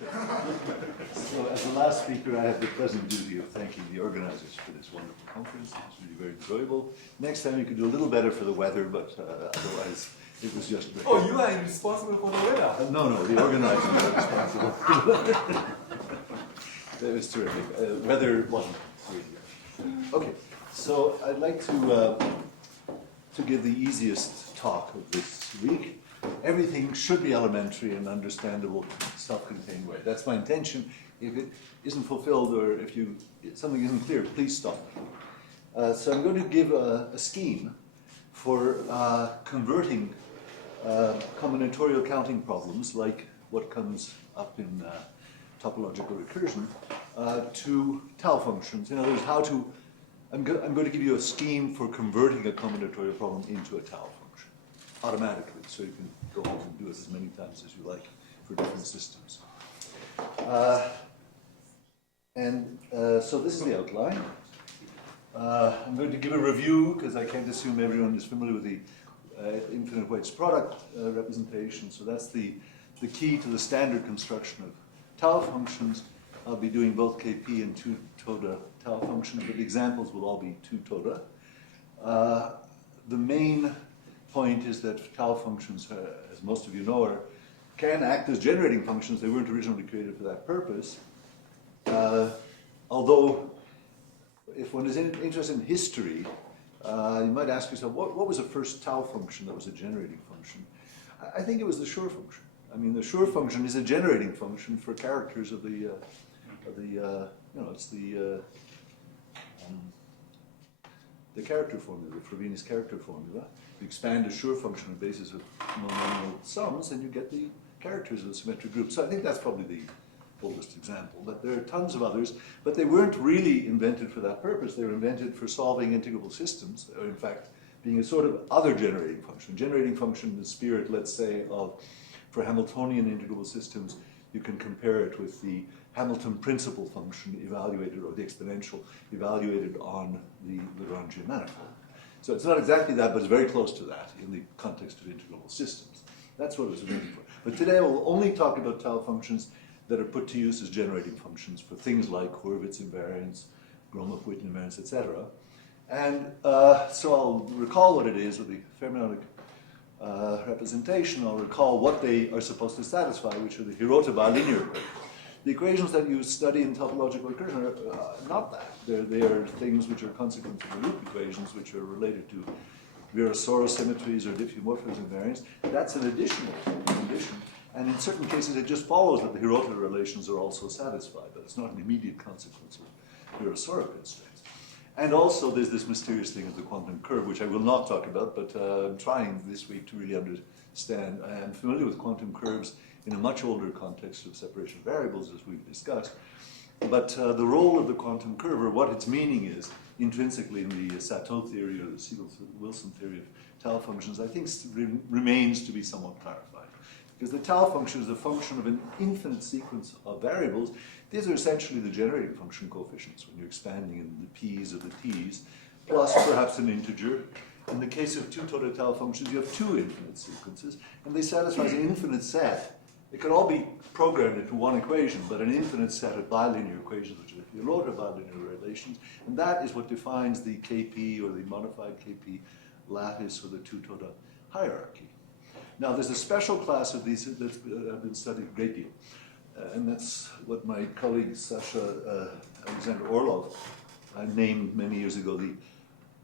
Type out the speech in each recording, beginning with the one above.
So as the last speaker, I have the pleasant duty of thanking the organizers for this wonderful conference. It was really very enjoyable. Next time you could do a little better for the weather, but otherwise it was just great. Oh, you are responsible for the weather? No, the organizers are responsible. That was terrific. Weather wasn't great here. Okay, so I'd like to give the easiest talk of this week. Everything should be elementary and understandable, self-contained way. That's my intention. If it isn't fulfilled or if something isn't clear, please stop me. So I'm going to give a scheme for converting combinatorial counting problems, like what comes up in topological recursion, to tau functions. In other words, I'm going to give you a scheme for converting a combinatorial problem into a tau function automatically, so you can go home and do it as many times as you like for different systems. So this is the outline. I'm going to give a review, because I can't assume everyone is familiar with the infinite White's product representation. So that's the key to the standard construction of tau functions. I'll be doing both Kp and 2 Toda tau functions, but the examples will all be 2 Toda. The main point is that tau functions, as most of you know, can act as generating functions. They weren't originally created for that purpose. Although, if one is interested in history, you might ask yourself, what was the first tau function that was a generating function? I think it was the Schur function. I mean, the Schur function is a generating function for characters of the character formula, the Frobenius character formula. You expand a Schur function on the basis of monomial sums, and you get the characters of the symmetric group. So I think that's probably the oldest example. But there are tons of others, but they weren't really invented for that purpose. They were invented for solving integrable systems, or in fact, being a sort of other generating function. Generating function in the spirit, let's say, for Hamiltonian integrable systems, you can compare it with the Hamilton principal function evaluated, or the exponential evaluated on the Lagrangian manifold. So it's not exactly that, but it's very close to that in the context of integrable systems. That's what it was invented for. But today I will only talk about tau functions that are put to use as generating functions for things like Hurwitz invariance, Gromov-Witten invariance, etc. And so I'll recall what it is with the fermionic representation. I'll recall what they are supposed to satisfy, which are the Hirota bilinear equations. The equations that you study in topological recursion are not that. They are things which are consequent of the loop equations, which are related to Virasoro symmetries or diffeomorphism invariance. That's an additional condition. And in certain cases, it just follows that the Hirota relations are also satisfied, but it's not an immediate consequence of Virasoro constraints. And also, there's this mysterious thing of the quantum curve, which I will not talk about, but I'm trying this week to really understand. I am familiar with quantum curves in a much older context of separation of variables, as we've discussed. But the role of the quantum curve, or what its meaning is, intrinsically in the Sato theory or the Siegel-Wilson theory of tau functions, I think remains to be somewhat clarified. Because the tau function is a function of an infinite sequence of variables. These are essentially the generating function coefficients when you're expanding in the p's or the t's, plus perhaps an integer. In the case of 2 Toda tau functions, you have 2 infinite sequences, and they satisfy an infinite set. It can all be programmed into one equation, but an infinite set of bilinear equations, which are the Hirota bilinear relations, and that is what defines the Kp or the modified Kp lattice or the 2 Toda hierarchy. Now, there's a special class of these that's been studied a great deal, and that's what my colleague Sasha Alexander Orlov named many years ago the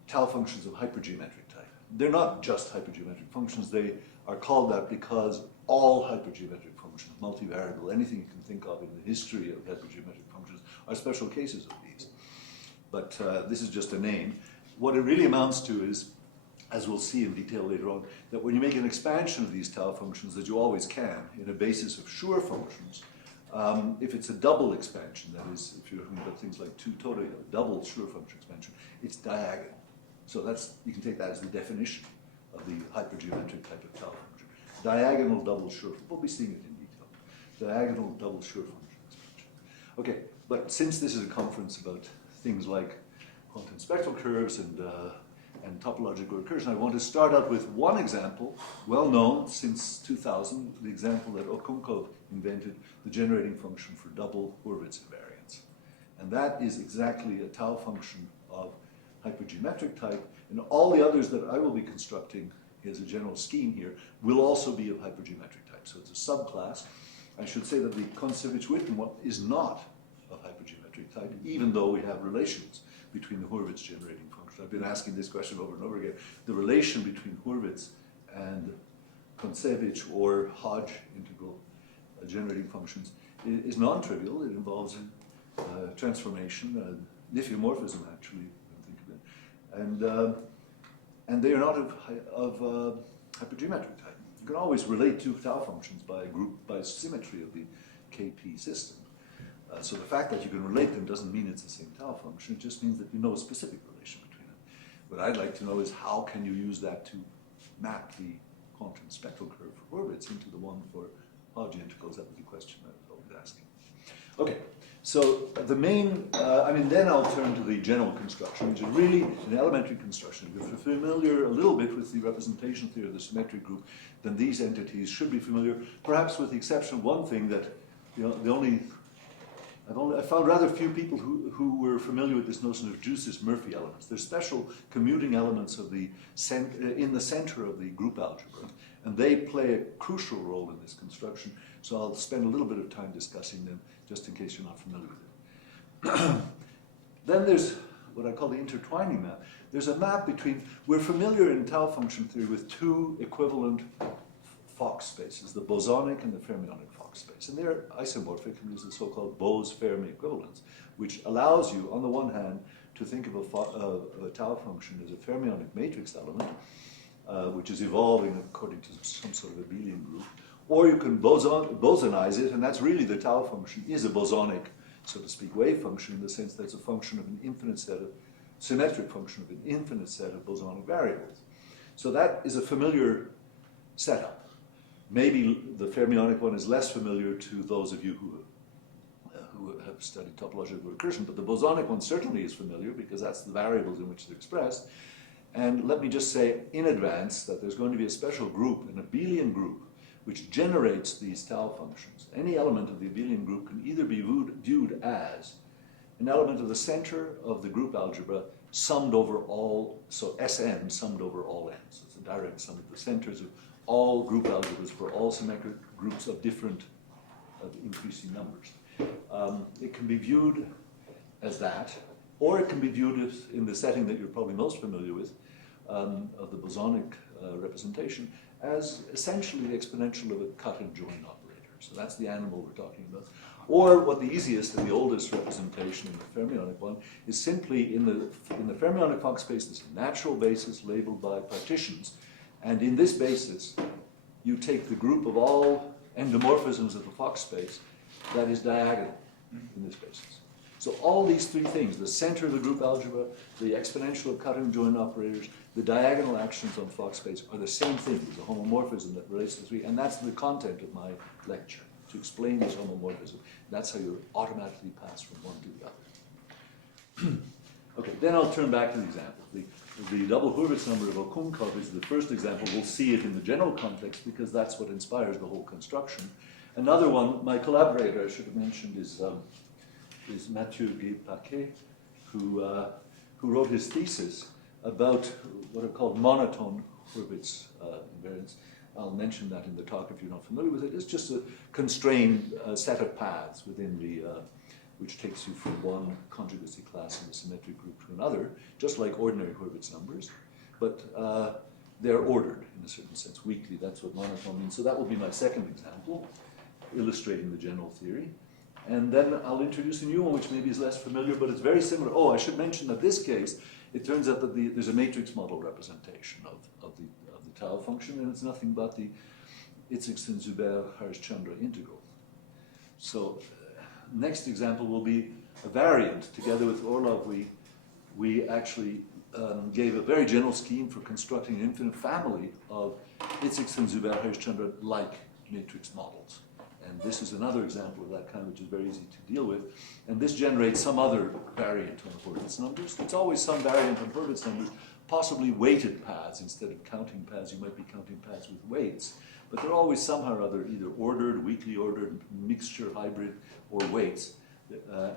tau functions of hypergeometric type. They're not just hypergeometric functions. They are called that because all hypergeometric functions, multivariable, anything you can think of in the history of hypergeometric functions, are special cases of these. But this is just a name. What it really amounts to is, as we'll see in detail later on, that when you make an expansion of these tau functions, as you always can, in a basis of Schur functions, if it's a double expansion, that is, if you're talking about things like 2 Toda, double Schur function expansion, it's diagonal. So you can take that as the definition of the hypergeometric type of tau function. Diagonal double Schur. We'll be seeing it in detail. Diagonal double Schur function expansion. Okay, but since this is a conference about things like quantum spectral curves and and topological recursion. I want to start out with one example, well known since 2000, the example that Okunkov invented, the generating function for double Hurwitz invariants. And that is exactly a tau function of hypergeometric type, and all the others that I will be constructing as a general scheme here will also be of hypergeometric type. So it's a subclass. I should say that the Kontsevich-Witten one is not of hypergeometric type, even though we have relations between the Hurwitz generating function. I've been asking this question over and over again. The relation between Hurwitz and Kontsevich or Hodge integral generating functions is non-trivial. It involves transformation, diffeomorphism actually, when you think of it. And they are not of hypergeometric type. You can always relate two tau functions by symmetry of the KP system. So the fact that you can relate them doesn't mean it's the same tau function. It just means that you know a specific relation between them. What I'd like to know is how can you use that to map the quantum spectral curve for Hurwitz into the one for Hodge integrals? That was the question I was always asking. Okay, so the main, then I'll turn to the general construction, which is really an elementary construction. If you're familiar a little bit with the representation theory of the symmetric group, then these entities should be familiar, perhaps with the exception of one thing that, I found rather few people who were familiar with this notion of Drusis-Murphy elements. They're special commuting elements of in the center of the group algebra, and they play a crucial role in this construction, so I'll spend a little bit of time discussing them, just in case you're not familiar with it. Then there's what I call the intertwining map. There's a map between, we're familiar in tau function theory with two equivalent Fock spaces, the bosonic and the fermionic Fock space. And they're isomorphic, and there's the so-called Bose-Fermi equivalence, which allows you, on the one hand, to think of a tau function as a fermionic matrix element, which is evolving according to some sort of abelian group, or you can bosonize it, and that's really the tau function is a bosonic, so to speak, wave function in the sense that it's a function of an infinite set of, symmetric function of an infinite set of bosonic variables. So that is a familiar setup. Maybe the fermionic one is less familiar to those of you who have studied topological recursion, but the bosonic one certainly is familiar because that's the variables in which they're expressed. And let me just say in advance that there's going to be a special group, an abelian group, which generates these tau functions. Any element of the abelian group can either be viewed as an element of the center of the group algebra summed over all, so Sn summed over all n. So it's a direct sum of the centers of all group algebras for all symmetric groups of increasing numbers. It can be viewed as that, or it can be viewed as, in the setting that you're probably most familiar with, of the bosonic representation, as essentially the exponential of a cut and join operator. So that's the animal we're talking about. Or what the easiest and the oldest representation in the fermionic one is simply in the fermionic Fock space, there's a natural basis labeled by partitions. And in this basis, you take the group of all endomorphisms of the Fock space that is diagonal in this basis. So all these three things, the center of the group algebra, the exponential of cut and join operators, the diagonal actions on Fock space are the same thing. There's a homomorphism that relates to the three, and that's the content of my lecture, to explain this homomorphism. That's how you automatically pass from one to the other. Okay, then I'll turn back to the example. The double Hurwitz number of Okunkov is the first example. We'll see it in the general context because that's what inspires the whole construction. Another one, my collaborator, I should have mentioned, is Mathieu Gué-Paquet, who wrote his thesis about what are called monotone Hurwitz invariants. I'll mention that in the talk if you're not familiar with it. It's just a constrained set of paths within the which takes you from one conjugacy class in the symmetric group to another, just like ordinary Hurwitz numbers, but they're ordered in a certain sense, weakly. That's what monotone means. So that will be my second example, illustrating the general theory. And then I'll introduce a new one, which maybe is less familiar, but it's very similar. Oh, I should mention that this case, it turns out that there's a matrix model representation of the tau function, and it's nothing but the Itzigson-Zuber-Harshchandra integral. So next example will be a variant. Together with Orlov, we actually gave a very general scheme for constructing an infinite family of Itzigson-Zuber-Harshchandra-like matrix models. And this is another example of that kind, which is very easy to deal with. And this generates some other variant on the Hurwitz numbers. It's always some variant on Hurwitz numbers, possibly weighted paths. Instead of counting paths, you might be counting paths with weights. But they're always somehow or other either ordered, weakly ordered, mixture, hybrid, or weights.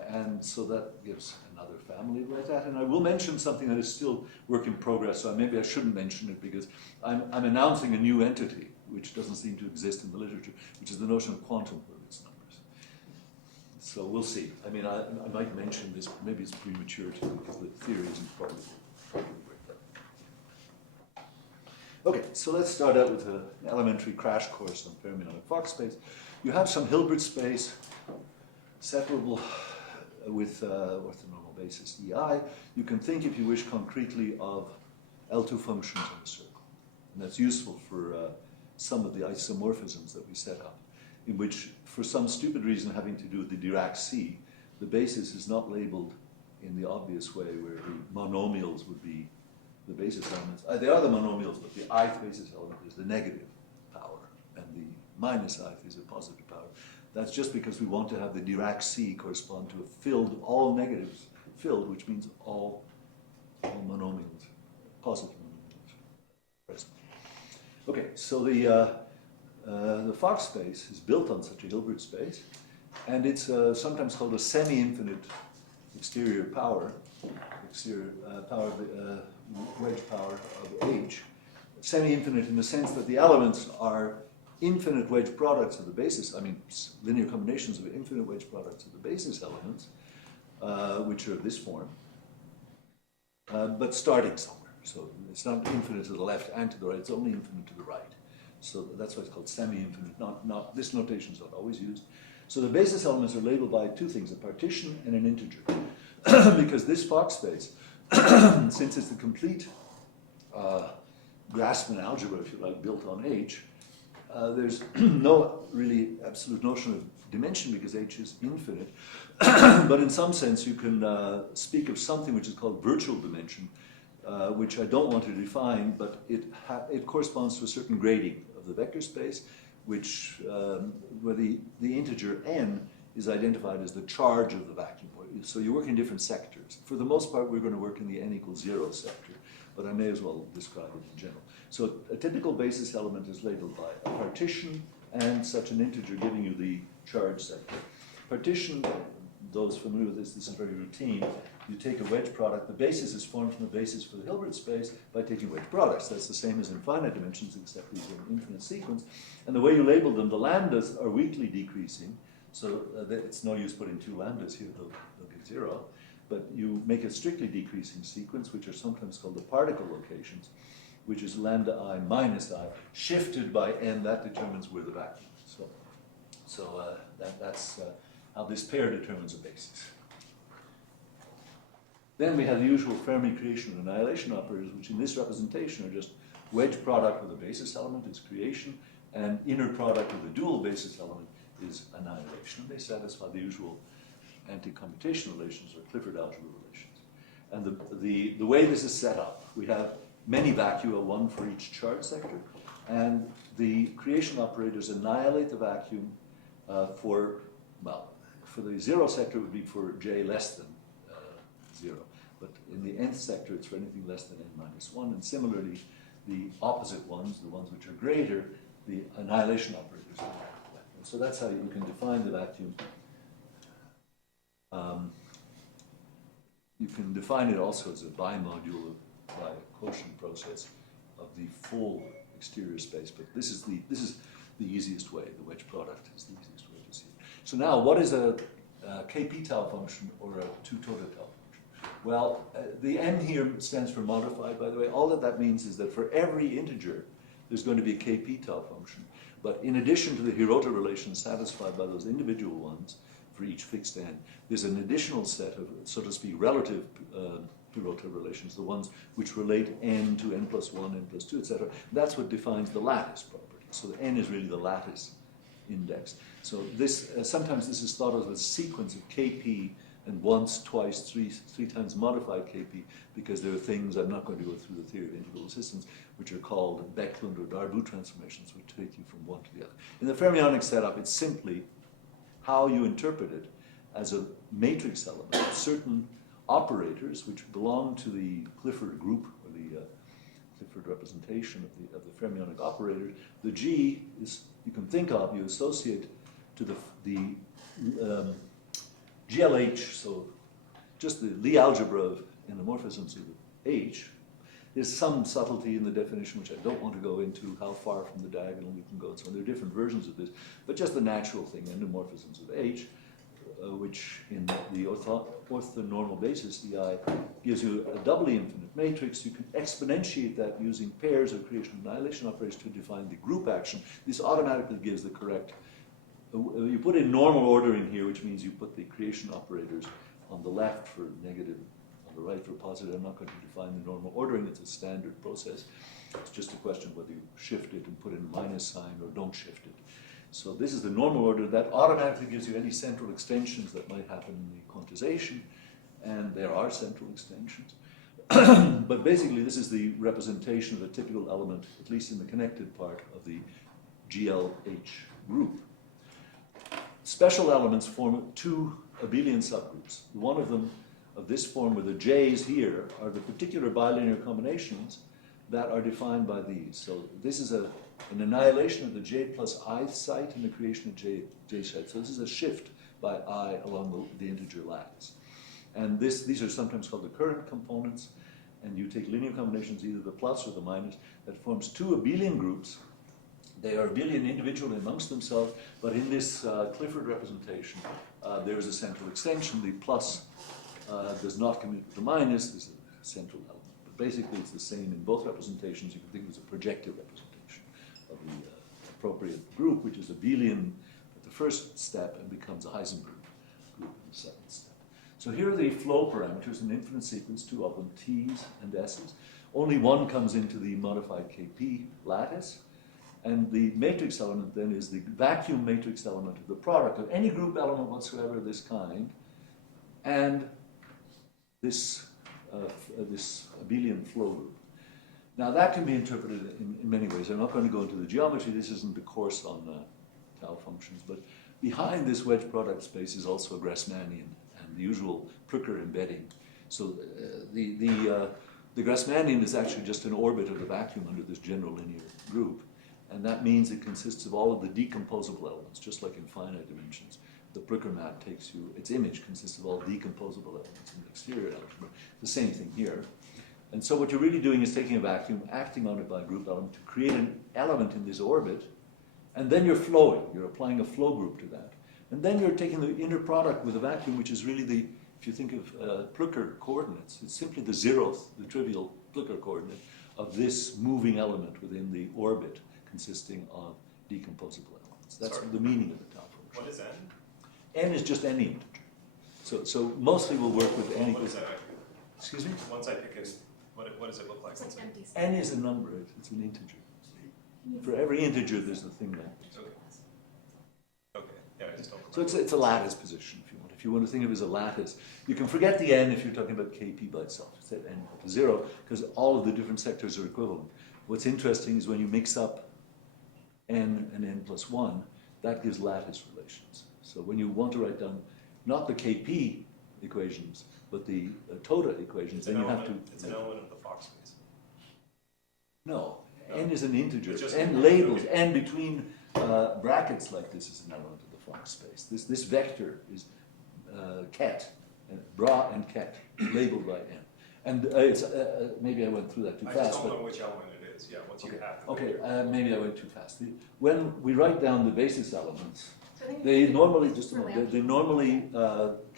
And so that gives another family like that. And I will mention something that is still work in progress, so maybe I shouldn't mention it because I'm announcing a new entity which doesn't seem to exist in the literature, which is the notion of quantum Hurwitz numbers. So we'll see. I mean, I might mention this, maybe it's premature to because the theory isn't probably worked out. Okay, so let's start out with an elementary crash course on fermionic Fock space. You have some Hilbert space separable with orthonormal basis EI. You can think, if you wish, concretely of L2 functions in a circle. And that's useful for some of the isomorphisms that we set up, in which, for some stupid reason having to do with the Dirac sea, the basis is not labeled in the obvious way where the monomials would be the basis elements. They are the monomials, but the ith basis element is the negative power, and the minus ith is a positive power. That's just because we want to have the Dirac sea correspond to a filled, all negatives filled, which means all monomials, positive monomials present. Okay, so the Fock space is built on such a Hilbert space, and it's sometimes called a semi-infinite exterior power, wedge power of H, semi-infinite in the sense that the elements are infinite wedge products of the basis, I mean linear combinations of infinite wedge products of the basis elements, which are of this form, but starting somewhere. So it's not infinite to the left and to the right, it's only infinite to the right. So that's why it's called semi-infinite, not this notation is not always used. So the basis elements are labeled by two things, a partition and an integer. Because this Fock space, since it's the complete Grassmann algebra, if you like, built on H, there's no really absolute notion of dimension because H is infinite. But in some sense, you can speak of something which is called virtual dimension, which I don't want to define, but it corresponds to a certain grading of the vector space, which where the integer n is identified as the charge of the vacuum. So you work in different sectors. For the most part, we're going to work in the n equals 0 sector, but I may as well describe it in general. So a typical basis element is labeled by a partition and such an integer giving you the charge sector. Partition, those familiar with this is very routine. You take a wedge product. The basis is formed from the basis for the Hilbert space by taking wedge products. That's the same as in finite dimensions, except these are in infinite sequence. And the way you label them, the lambdas are weakly decreasing. So it's no use putting two lambdas here, they'll give 0. But you make a strictly decreasing sequence, which are sometimes called the particle locations, which is lambda I minus I, shifted by n, that determines where the vacuum is. So that's how this pair determines a basis. Then we have the usual Fermi creation and annihilation operators, which in this representation are just wedge product with a basis element is creation, and inner product with a dual basis element is annihilation. They satisfy the usual anti-commutation relations or Clifford algebra relations. And the way this is set up, we have many vacua, one for each charge sector, and the creation operators annihilate the vacuum for the 0 sector it would be for j less than 0. But in the nth sector, it's for anything less than n minus 1. And similarly, the opposite ones, the ones which are greater, the annihilation operators are greater. And so that's how you can define the vacuum. You can define it also as a bimodule by a quotient process of the full exterior space. But this is the easiest way. The wedge product is the easiest way to see it. So now, what is a Kp tau function or a 2 Toda tau function? Well, the n here stands for modified, by the way. All that means is that for every integer, there's going to be a Kp tau function. But in addition to the Hirota relations satisfied by those individual ones for each fixed n, there's an additional set of, so to speak, relative Hirota relations, the ones which relate n to n plus 1, n plus 2, etc. That's what defines the lattice property. So the n is really the lattice index. So this sometimes this is thought of as a sequence of Kp and once, twice, three times modified Kp, because there are things, I'm not going to go through the theory of integral systems, which are called Bäcklund or Darboux transformations, which take you from one to the other. In the fermionic setup, it's simply how you interpret it as a matrix element, certain operators which belong to the Clifford group or the Clifford representation of the fermionic operator, the G is, you can think of, you associate to the GLH, so just the Lie algebra of endomorphisms of H. There's some subtlety in the definition, which I don't want to go into, how far from the diagonal we can go, and so on. There are different versions of this, but just the natural thing, endomorphisms of H, which in the orthonormal basis, the I, gives you a doubly infinite matrix. You can exponentiate that using pairs or creation of annihilation operators to define the group action. This automatically gives the correct, you put in normal ordering here, which means you put the creation operators on the left for negative, on the right for positive. I'm not going to define the normal ordering. It's a standard process. It's just a question of whether you shift it and put in a minus sign or don't shift it. So this is the normal order. That automatically gives you any central extensions that might happen in the quantization, and there are central extensions. But basically, this is the representation of a typical element, at least in the connected part of the GLH group. Special elements form two abelian subgroups. One of them, of this form, where the J's here are the particular bilinear combinations that are defined by these. So this is an annihilation of the J plus I site and the creation of J site. So this is a shift by I along the integer lattice. And these are sometimes called the current components, and you take linear combinations, either the plus or the minus, that forms two abelian groups. They are abelian individually amongst themselves, but in this Clifford representation, there is a central extension. The plus does not commute with the minus. There's a central element. But basically, it's the same in both representations. You can think of it as a projective representation of the appropriate group, which is abelian at the first step and becomes a Heisenberg group in the second step. So here are the flow parameters, an infinite sequence, two of them, T's and S's. Only one comes into the modified KP lattice. And the matrix element then is the vacuum matrix element of the product of any group element whatsoever of this kind and this abelian flow group. Now that can be interpreted in many ways. I'm not going to go into the geometry. This isn't the course on tau functions. But behind this wedge product space is also a Grassmannian and the usual Plücker embedding. So the Grassmannian is actually just an orbit of the vacuum under this general linear group. And that means it consists of all of the decomposable elements, just like in finite dimensions. The Plücker map takes you, its image consists of all decomposable elements in the exterior algebra. The same thing here. And so what you're really doing is taking a vacuum, acting on it by a group element to create an element in this orbit, and then you're flowing. You're applying a flow group to that. And then you're taking the inner product with a vacuum, which is really the, if you think of Plücker coordinates, it's simply the zeroth, the trivial Plücker coordinate of this moving element within the orbit, consisting of decomposable elements. That's the meaning of the tau function. What is n? N is just any integer. So mostly we'll work with any. What is that? Excuse me? Once I pick it, what does it look like? It's like empty space. N is a number. It's an integer. For every integer, there's a thing like this. Okay. Okay. Yeah, I just don't So it's a lattice position, if you want. If you want to think of it as a lattice, you can forget the n if you're talking about Kp by itself. Set n equal to 0, because all of the different sectors are equivalent. What's interesting is when you mix up n and n plus 1, that gives lattice relations. So when you want to write down not the Kp equations, but the Toda equations, then you have to... It's an element of the Fock space. No, n is an integer. It's just N labels, n between brackets like this is an element of the Fock space. This vector is ket, bra and ket, labeled by n. And it's maybe I went through that too fast. I just don't know which element it is. Yeah, once you have the Okay, maybe I went too fast. When we write down the basis elements, they normally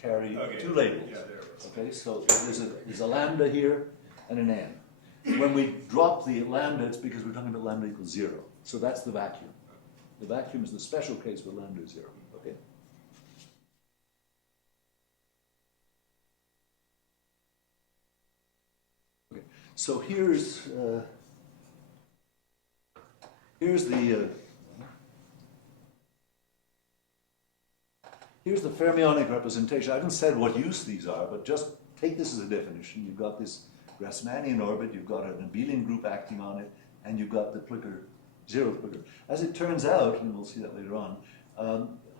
carry two labels. Yeah, there it is. Okay, so there's a lambda here and an n. When we drop the lambda, it's because we're talking about lambda equals 0. So that's the vacuum. The vacuum is the special case where lambda is 0. Okay. Okay. So here's the fermionic representation. I haven't said what use these are, but just take this as a definition. You've got this Grassmannian orbit, you've got an abelian group acting on it, and you've got the Plücker, zero Plücker. As it turns out, and we'll see that later on,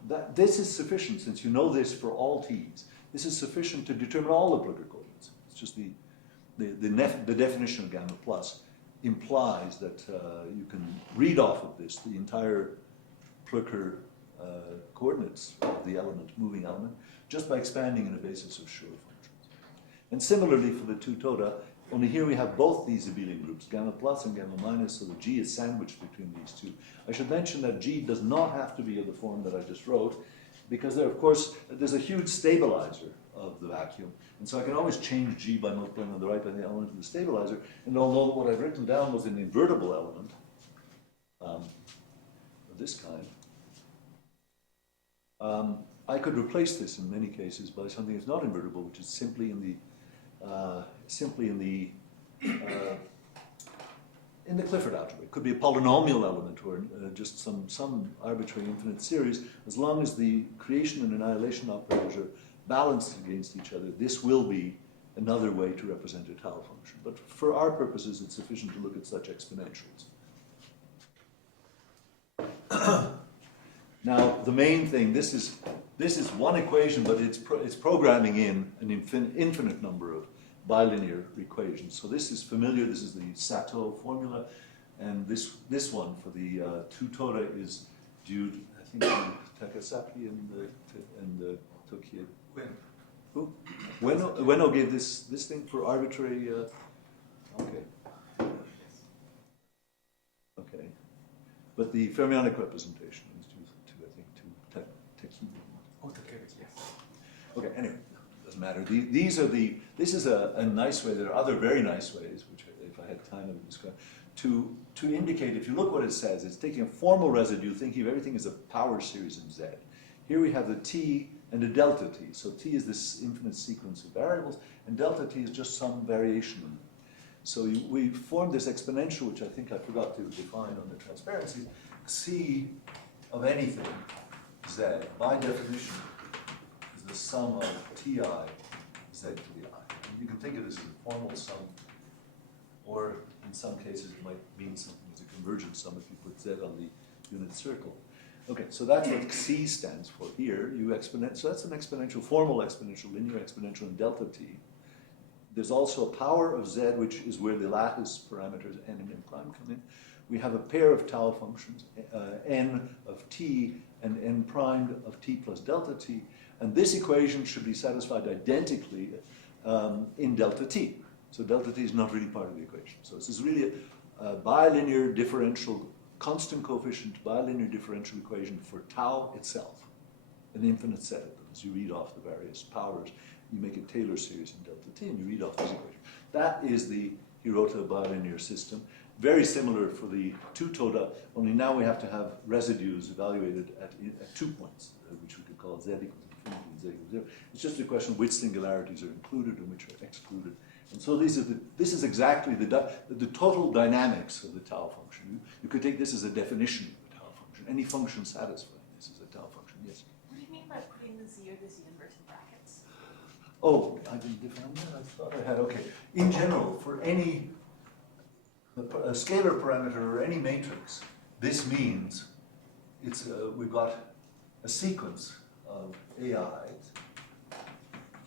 that this is sufficient, since you know this for all t's. This is sufficient to determine all the Plücker coordinates. It's just the the definition of gamma plus implies that you can read off of this the entire Plücker coordinates of the element, moving element, just by expanding in a basis of Schur functions. And similarly for the two Toda, only here we have both these abelian groups, gamma plus and gamma minus, so the G is sandwiched between these two. I should mention that G does not have to be of the form that I just wrote, because there, of course, there's a huge stabilizer of the vacuum. And so I can always change G by multiplying on the right by the element of the stabilizer. And although what I've written down was an invertible element of this kind, I could replace this in many cases by something that's not invertible, which is simply in the Clifford algebra. It could be a polynomial element or just some arbitrary infinite series. As long as the creation and annihilation operators are balanced against each other, this will be another way to represent a tau function. But for our purposes, it's sufficient to look at such exponentials. Now, the main thing, this is one equation, but it's programming in an infinite number of bilinear equations. So this is familiar. This is the Sato formula, and this one for the two Toda is due, I think, to Takasapi and Tokiya. Who? Ueno gave this thing for arbitrary. Okay. Okay. But the fermionic representation is due to I think to Takiya. Oh, Takeda, yes. Okay. Anyway, doesn't matter. This is a nice way. There are other very nice ways, which if I had time I would describe, to indicate. If you look what it says, it's taking a formal residue, thinking of everything as a power series in Z. Here we have the T and a delta T. So T is this infinite sequence of variables, and delta T is just some variation. So we formed this exponential, which I think I forgot to define on the transparency. C of anything, Z, by definition, is the sum of Ti Z to the I. And you can think of this as a formal sum, or in some cases it might mean something as a convergent sum if you put Z on the unit circle. Okay, so that's what C stands for here. So that's an exponential, formal exponential, linear exponential in delta T. There's also a power of Z, which is where the lattice parameters n and n prime come in. We have a pair of tau functions, n of T and n prime of T plus delta T. And this equation should be satisfied identically in delta T. So delta T is not really part of the equation. So this is really a bilinear differential, constant coefficient bilinear differential equation for tau itself, an infinite set of them. As you read off the various powers, you make a Taylor series in delta T, and you read off this equation. That is the Hirota bilinear system. Very similar for the two Toda, only now we have to have residues evaluated at 2 points, which we could call Z equals infinity and Z equals 0. It's just a question of which singularities are included and which are excluded. And so this is exactly the total dynamics of the tau function. You could take this as a definition of the tau function. Any function satisfying this is a tau function, yes? What do you mean by putting the Z or the Z inverse in brackets? Oh, I didn't define that. I thought I had. Okay. In general, for any a scalar parameter or any matrix, this means we've got a sequence of AIs,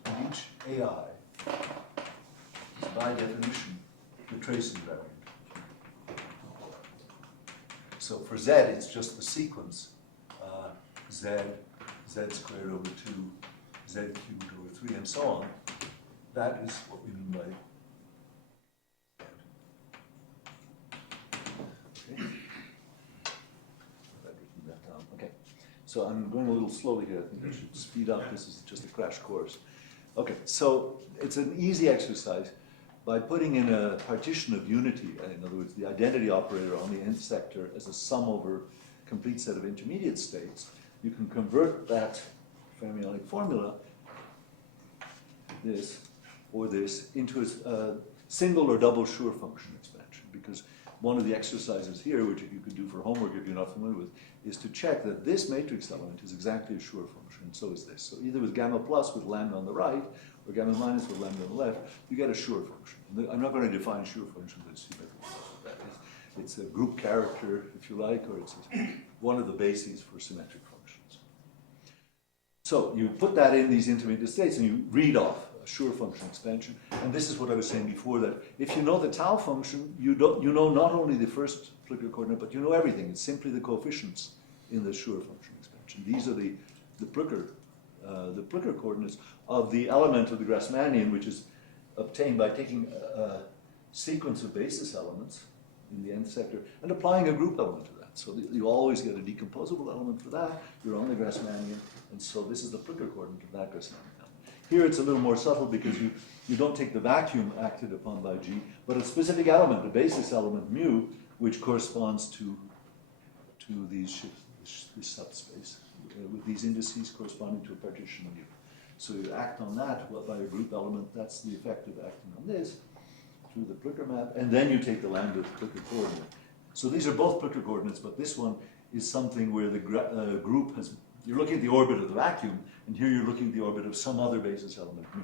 and each AI is by definition the trace invariant. So for Z, it's just the sequence Z squared over 2, Z cubed over 3, and so on. That is what we mean by Z. Okay. I've written that down. Okay. So I'm going a little slowly here. I think I should speed up. This is just a crash course. Okay, so it's an easy exercise. By putting in a partition of unity, in other words, the identity operator on the nth sector as a sum over a complete set of intermediate states, you can convert that fermionic formula, this or this, into a single or double Schur function expansion. Because one of the exercises here, which you could do for homework if you're not familiar with, is to check that this matrix element is exactly a Schur function, and so is this. So either with gamma plus with lambda on the right, or gamma minus with lambda on the left, you get a Schur function. I'm not going to define Schur function, but it's a group character, if you like, or it's one of the bases for symmetric functions. So you put that in these intermediate states, and you read off Schur function expansion. And this is what I was saying before, that if you know the tau function, you know not only the first Plicker coordinate, but you know everything. It's simply the coefficients in the Schur function expansion. These are the Plicker coordinates of the element of the Grassmannian, which is obtained by taking a sequence of basis elements in the nth sector and applying a group element to that. So you always get a decomposable element for that. You're on the Grassmannian, and so this is the Plicker coordinate of that Grassmannian element. Here it's a little more subtle because you don't take the vacuum acted upon by G, but a specific element, a basis element mu, which corresponds to this subspace, with these indices corresponding to a partition mu. So you act on that by a group element. That's the effect of acting on this through the Plicker map, and then you take the lambda Plicker coordinate. So these are both Plicker coordinates, but this one is something where the group has, you're looking at the orbit of the vacuum, and here you're looking at the orbit of some other basis element mu.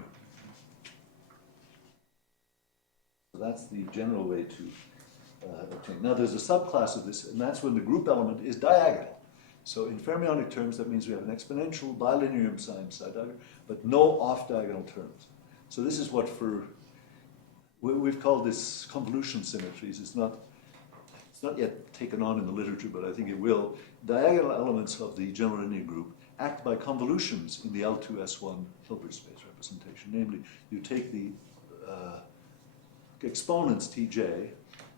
So that's the general way to obtain. Now there's a subclass of this, and that's when the group element is diagonal. So in fermionic terms, that means we have an exponential bilinear sign side diagonal, but no off-diagonal terms. So this is what we've called this convolution symmetries. It's not yet taken on in the literature, but I think it will. Diagonal elements of the general linear group act by convolutions in the L2S1 Hilbert space representation. Namely, you take the exponents Tj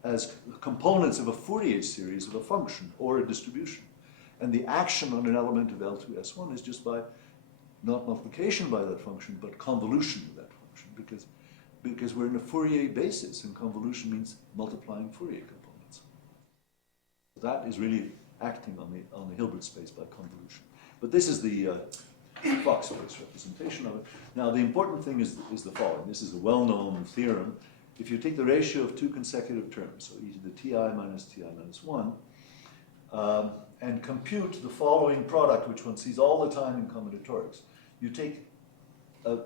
as components of a Fourier series of a function or a distribution. And the action on an element of L2S1 is just by not multiplication by that function, but convolution of that function, because we're in a Fourier basis, and convolution means multiplying Fourier components. That is really acting on the Hilbert space by convolution. But this is the Fock space representation of it. Now, the important thing is the following. This is a well-known theorem. If you take the ratio of two consecutive terms, so e to the ti minus 1, and compute the following product, which one sees all the time in combinatorics, you take a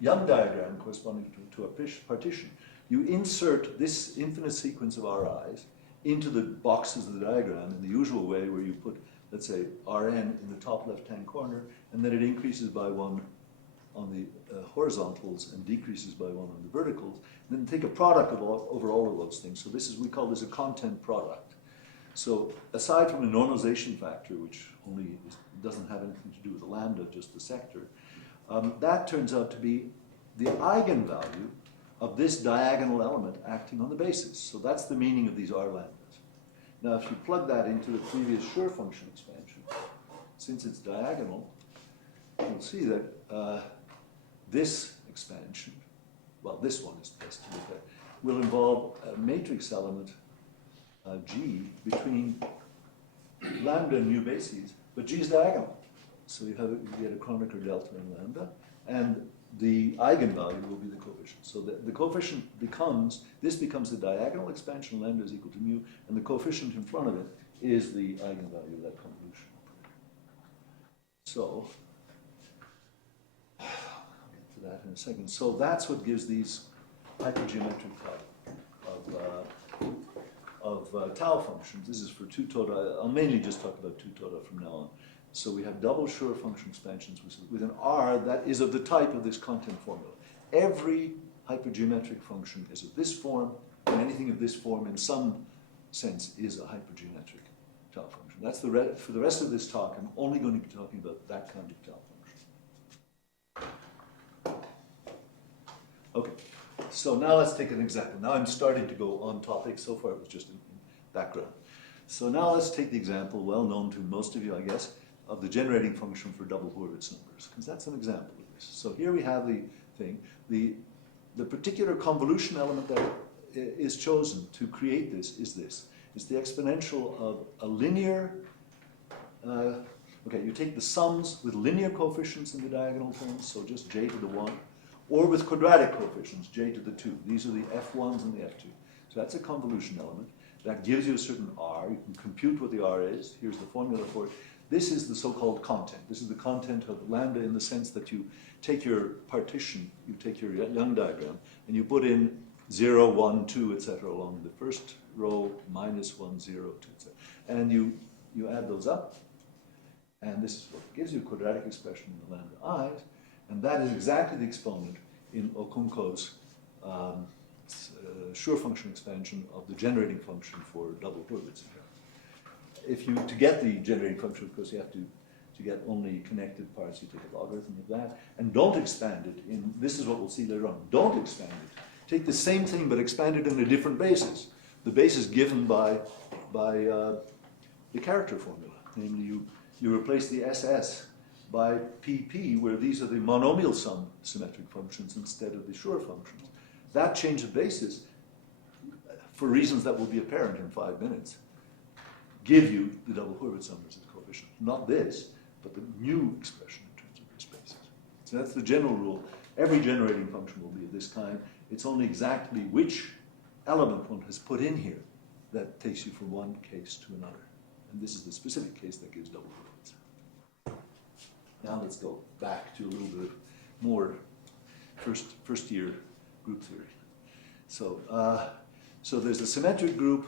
Young diagram corresponding to a partition. You insert this infinite sequence of Ri's into the boxes of the diagram in the usual way, where you put, let's say, Rn in the top left-hand corner, and then it increases by 1 on the horizontals and decreases by 1 on the verticals. And then take a product over all of those things. So we call this a content product. So aside from the normalization factor, which doesn't have anything to do with the lambda, just the sector, that turns out to be the eigenvalue of this diagonal element acting on the basis. So that's the meaning of these R lambdas. Now, if you plug that into the previous Schur function expansion, since it's diagonal, you'll see that this expansion, well, this one is best to look at, will involve a matrix element G between lambda and mu bases, but G is diagonal. So you get a Kronecker delta in lambda, and the eigenvalue will be the coefficient. So the coefficient becomes the diagonal expansion, lambda is equal to mu, and the coefficient in front of it is the eigenvalue of that convolution. So, I'll get to that in a second. So that's what gives these hypergeometric type of tau functions. This is for 2 Toda. I'll mainly just talk about 2 Toda from now on. So we have double Schur function expansions with an R that is of the type of this content formula. Every hypergeometric function is of this form, and anything of this form in some sense is a hypergeometric tau function. That's for the rest of this talk, I'm only going to be talking about that kind of tau function. Okay, so now let's take an example. Now I'm starting to go on topic. So far it was just in background. So now let's take the example, well known to most of you, I guess, of the generating function for double Hurwitz numbers, because that's an example of this. So here we have the thing. The particular convolution element that is chosen to create this is this. It's the exponential of a linear, okay, you take the sums with linear coefficients in the diagonal terms, so just j to the 1, or with quadratic coefficients, j to the 2. These are the f1s and the f2. So that's a convolution element. That gives you a certain R. You can compute what the R is. Here's the formula for it. This is the so-called content. This is the content of lambda in the sense that you take your partition, you take your Young diagram, and you put in 0, 1, 2, etc. along the first row, minus 1, 0, 2, etc. And you add those up, and this is what gives you a quadratic expression in the lambda i's. And that is exactly the exponent in Okunko's Schur function expansion of the generating function for double Hurwitz. To get the generating function, of course, you have to get only connected parts, you take a logarithm of that, and don't expand it in, this is what we'll see later on, don't expand it. Take the same thing, but expand it in a different basis. The basis given by the character formula. Namely, you replace the SS by PP, where these are the monomial sum symmetric functions instead of the Schur functions. That change of basis, for reasons that will be apparent in 5 minutes, give you the double Hurwitz numbers as coefficient. Not this, but the new expression in terms of this basis. So that's the general rule. Every generating function will be of this kind. It's only exactly which element one has put in here that takes you from one case to another. And this is the specific case that gives double Hurwitz. Now let's go back to a little bit more first year group theory. So, so there's the symmetric group,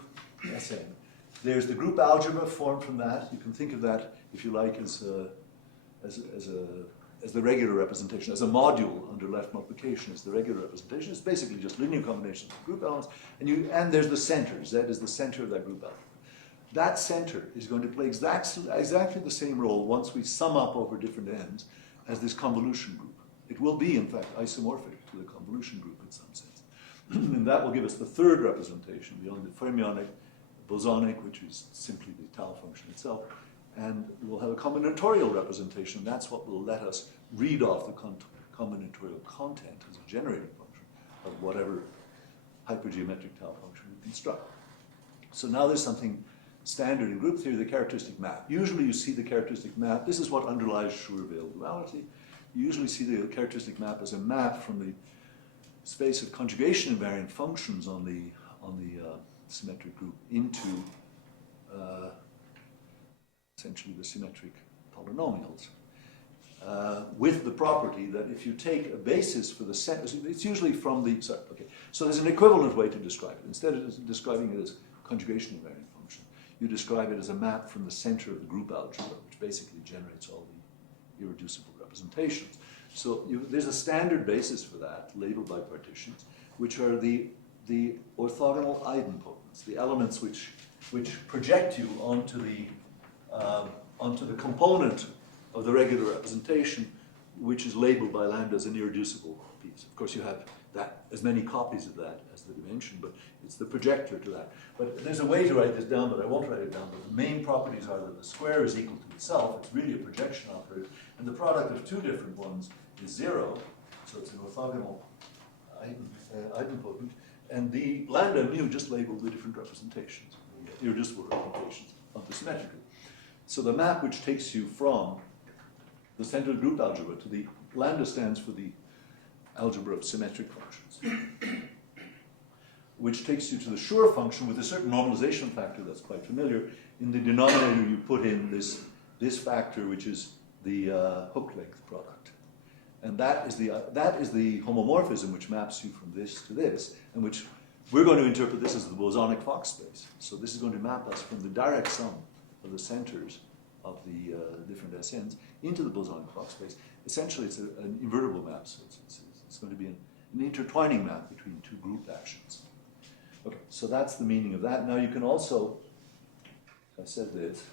Sn. There's the group algebra formed from that. You can think of that, if you like, as the regular representation, as a module under left multiplication is the regular representation. It's basically just linear combinations of group elements. And there's the center. Z is the center of that group algebra. That center is going to play exactly the same role once we sum up over different ends as this convolution group. It will be, in fact, isomorphic to the convolution group in some sense. And that will give us the third representation, beyond the fermionic, bosonic, which is simply the tau function itself. And we'll have a combinatorial representation. That's what will let us read off the combinatorial content as a generating function of whatever hypergeometric tau function we construct. So now there's something standard in group theory, the characteristic map. Usually you see the characteristic map. This is what underlies Schur-Weil duality. You usually see the characteristic map as a map from the space of conjugation invariant functions on the symmetric group into essentially the symmetric polynomials, with the property that if you take a basis for the center, it's usually from the, sorry, okay. So there's an equivalent way to describe it. Instead of describing it as conjugation invariant function, you describe it as a map from the center of the group algebra, which basically generates all the irreducible representations. So there's a standard basis for that, labeled by partitions, which are the orthogonal idempotents, the elements which project you onto the component of the regular representation, which is labeled by lambda as an irreducible piece. Of course, you have that as many copies of that as the dimension, but it's the projector to that. But there's a way to write this down, but I won't write it down. But the main properties are that the square is equal to itself. It's really a projection operator, and the product of two different ones is 0. So it's an orthogonal idempotent. And the lambda and mu just label the different representations, irreducible representations of the symmetric group. So the map which takes you from the center of group algebra to the lambda stands for the algebra of symmetric functions, which takes you to the Schur function with a certain normalization factor that's quite familiar. In the denominator, you put in this factor, which is the hook length product. And that is the homomorphism which maps you from this to this, and which we're going to interpret this as the bosonic Fock space. So this is going to map us from the direct sum of the centers of the different SNs into the bosonic Fock space. Essentially, it's an invertible map, so it's going to be an intertwining map between two group actions. Okay, so that's the meaning of that. Now you can also, I said this,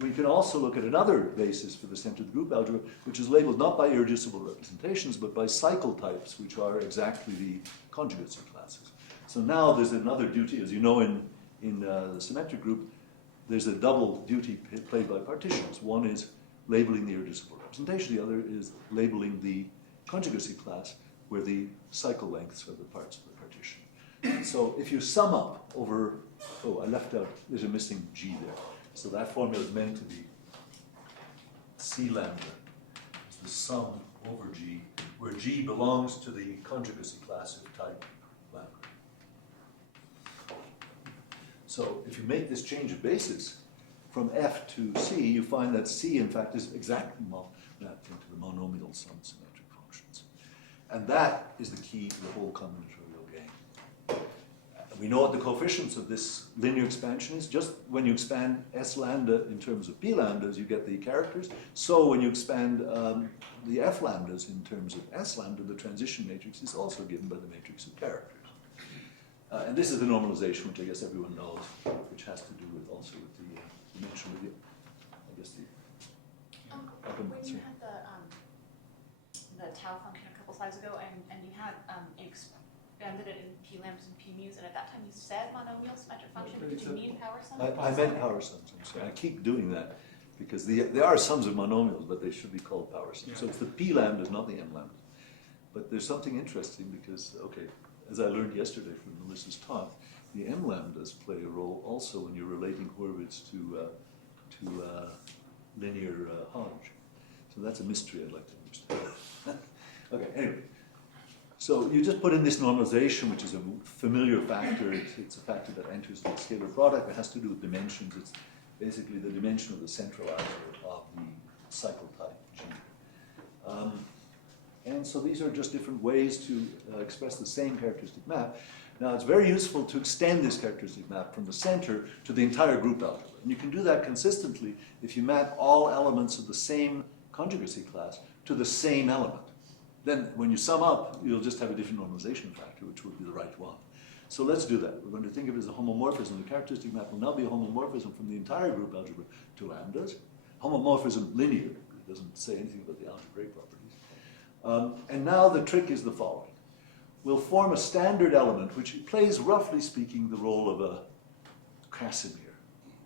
we can also look at another basis for the centered group algebra, which is labeled not by irreducible representations, but by cycle types, which are exactly the conjugacy classes. So now there's another duty, as you know, in the symmetric group, there's a double duty played by partitions. One is labeling the irreducible representation, the other is labeling the conjugacy class, where the cycle lengths are the parts of the partition. So if you sum up over, oh, I left out, there's a missing G there. So that formula is meant to be C lambda is the sum over G, where G belongs to the conjugacy class of type lambda. So if you make this change of basis from F to C, you find that C, in fact, is exactly mapped into the monomial sum symmetric functions. And that is the key to the whole combinatorial game. We know what the coefficients of this linear expansion is. Just when you expand S lambda in terms of P lambdas, you get the characters. So when you expand the F lambdas in terms of S lambda, the transition matrix is also given by the matrix of characters. And this is the normalization, which I guess everyone knows, which has to do with also with the dimension of the, I guess the. When you had the tau function a couple slides ago, and you had you expanded it in p lambdas and p mu's, and at that time you said monomial symmetric function. Did you mean power sum? I meant power sums. I'm sorry. I keep doing that because they are sums of monomials, but they should be called power sums. Yeah. So it's the p lambdas, not the m lambdas. But there's something interesting because, okay, as I learned yesterday from Melissa's talk, the m lambdas play a role also when you're relating Hurwitz to linear Hodge. So that's a mystery I'd like to understand. Okay, anyway. So you just put in this normalization, which is a familiar factor. It's a factor that enters the scalar product. It has to do with dimensions. It's basically the dimension of the central algebra of the cycle type G. And so these are just different ways to express the same characteristic map. Now it's very useful to extend this characteristic map from the center to the entire group algebra. And you can do that consistently if you map all elements of the same conjugacy class to the same element. Then when you sum up, you'll just have a different normalization factor, which will be the right one. So let's do that. We're going to think of it as a homomorphism. The characteristic map will now be a homomorphism from the entire group algebra to lambdas. Homomorphism linear. It doesn't say anything about the algebraic properties. And now the trick is the following. We'll form a standard element which plays, roughly speaking, the role of a Casimir,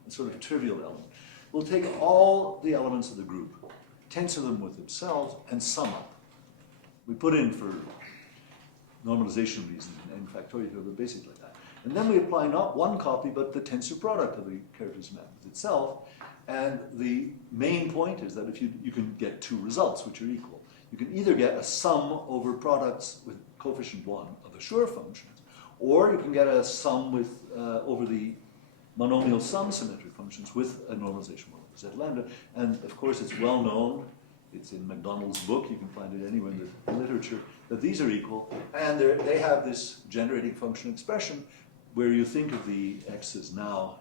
a sort of trivial element. We'll take all the elements of the group, tensor them with themselves, and sum up. We put in for normalization reasons and factorial, but basically like that. And then we apply not one copy, but the tensor product of the characteristic map with itself. And the main point is that if you can get two results which are equal. You can either get a sum over products with coefficient 1 of Asure functions, or you can get a sum with over the monomial sum symmetric functions with a normalization model of Z lambda. And of course, it's well known. It's in MacDonald's book. You can find it anywhere in the literature that these are equal, and they have this generating function expression where you think of the x as now,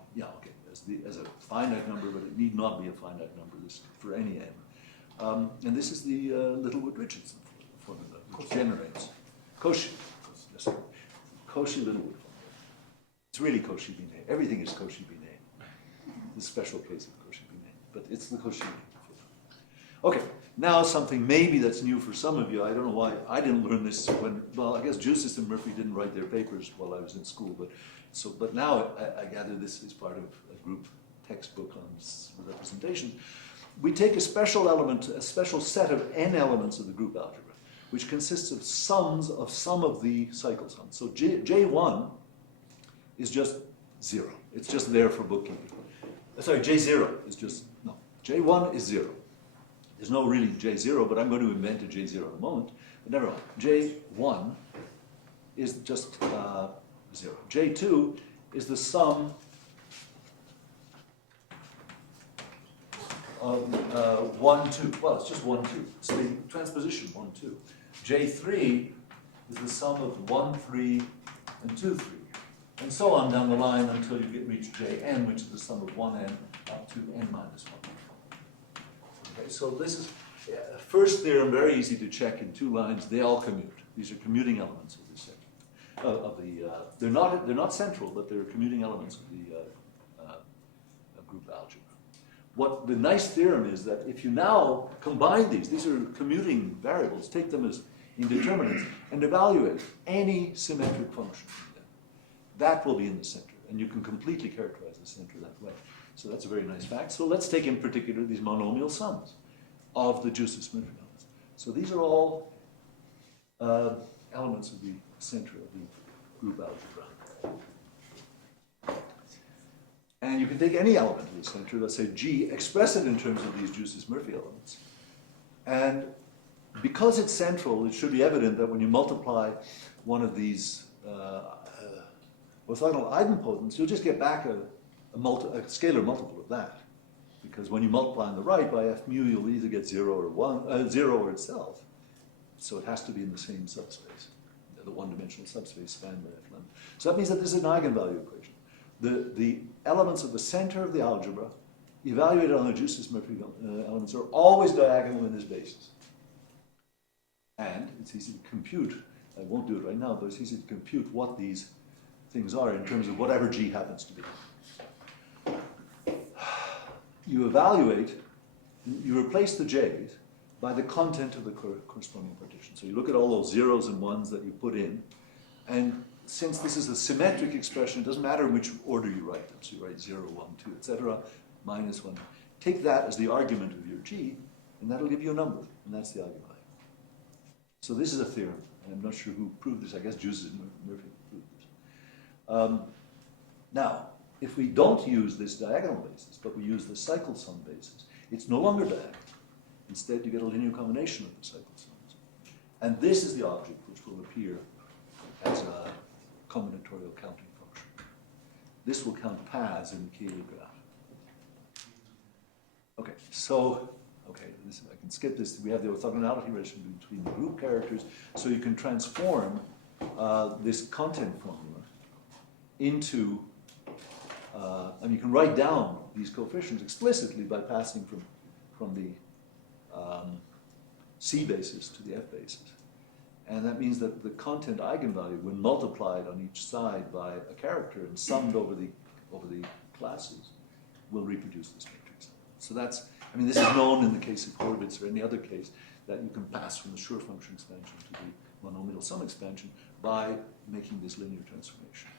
as a finite number, but it need not be a finite number for any n. And this is the Littlewood-Richardson formula, which generates Cauchy. Yes, Cauchy-Littlewood formula. It's really Cauchy-Binet. Everything is Cauchy-Binet. The special case of Cauchy-Binet, but it's the Cauchy-Binet formula. Okay, now something maybe that's new for some of you. I don't know why I didn't learn this when, well, I guess Jusis and Murphy didn't write their papers while I was in school, but now I gather this is part of a group textbook on representation. We take a special element, a special set of n elements of the group algebra, which consists of sums of some of the cycle sums. So J1 is just 0. It's just there for bookkeeping. Sorry, J0 is just, no. J1 is 0. There's no really J0, but I'm going to invent a J0 in a moment. But never mind. J1 is just 0. J2 is the sum of 1, 2. Well, it's just 1, 2. It's the transposition 1, 2. J3 is the sum of 1, 3, and 2, 3. And so on down the line until you reach Jn, which is the sum of 1n up to n minus 1. Okay, so this is first theorem, very easy to check in 2 lines. They all commute. These are commuting elements of this set. They're not central, but they're commuting elements of the group algebra. What the nice theorem is that if you now combine these are commuting variables, take them as indeterminates, and evaluate any symmetric function in them, that will be in the center, and you can completely characterize the center that way. So that's a very nice fact. So let's take in particular these monomial sums of the Jusis symmetric elements. So these are all elements of the center of the group algebra. And you can take any element of the center, let's say G, express it in terms of these Jusis-Murphy elements. And because it's central, it should be evident that when you multiply one of these orthogonal idempotents, you'll just get back a scalar multiple of that. Because when you multiply on the right by f mu, you'll either get 0 or 1, 0 or itself. So it has to be in the same subspace. the one-dimensional subspace spanned by F lambda. So that means that this is an eigenvalue equation. The elements of the center of the algebra, evaluated on the Jusis-Murphy elements, are always diagonal in this basis. And it's easy to compute, I won't do it right now, but it's easy to compute what these things are in terms of whatever G happens to be. You evaluate, you replace the J's by the content of the corresponding partition. So you look at all those zeros and ones that you put in, and since this is a symmetric expression, it doesn't matter in which order you write them. So you write 0, 1, 2, etc., minus 1. Take that as the argument of your G, and that'll give you a number, and that's the eigenvalue. So this is a theorem. I'm not sure who proved this. I guess Jusis and Murphy proved this. Now, if we don't use this diagonal basis, but we use the cycle sum basis, it's no longer diagonal. Instead, you get a linear combination of the cycle sums. And this is the object which will appear as a combinatorial counting function. This will count paths in the Cayley graph. Okay, so, I can skip this. We have the orthogonality relation between the group characters, so you can transform this content formula into, and you can write down these coefficients explicitly by passing from the C basis to the F basis. And that means that the content eigenvalue, when multiplied on each side by a character and summed over the classes, will reproduce this matrix. So that's, this is known in the case of orbits or any other case, that you can pass from the Schur function expansion to the monomial sum expansion by making this linear transformation.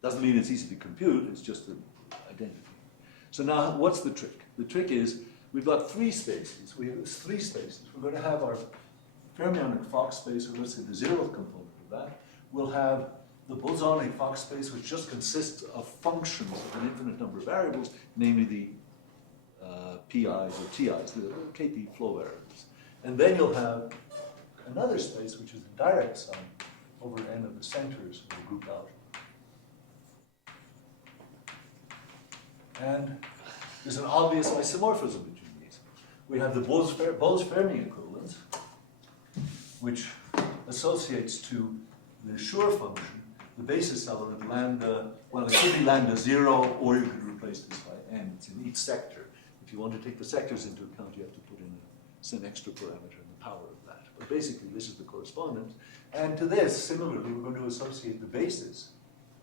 Doesn't mean it's easy to compute, it's just an identity. So now, what's the trick? The trick is, we've got three spaces. We have three spaces. We're going to have our fermionic Fock space, or let's say the zeroth component of that. We'll have the bosonic Fock space, which just consists of functions of an infinite number of variables, namely the PI's or TI's, the KP flow variables. And then you'll have another space, which is the direct sum over n of the centers of the group algebra. And there's an obvious isomorphism between these. We have the Bose-Fermi equivalence, which associates to the Schur function the basis element lambda, well, it could be lambda 0, or you could replace this by n. It's in each sector. If you want to take the sectors into account, you have to put in some extra parameter in the power of that. But basically, this is the correspondence. And to this, similarly, we're going to associate the basis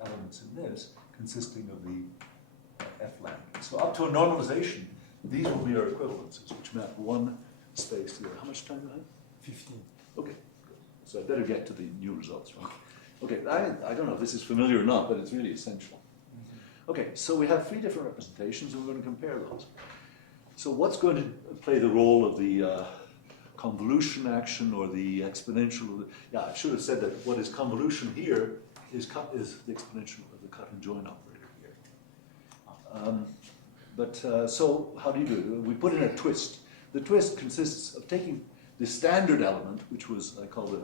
elements in this, consisting of the F lambda. So up to a normalization, these will be our equivalences, which map one space to the other. How much time do I have? 15. Okay, good. So I better get to the new results, right? Okay, I don't know if this is familiar or not, but it's really essential. Okay, so we have three different representations, and we're going to compare those. So what's going to play the role of the convolution action or the exponential? Yeah, I should have said that what is convolution here is the exponential of the cut and join operator here. So how do you do it? We put in a twist. The twist consists of taking the standard element, which was, I called it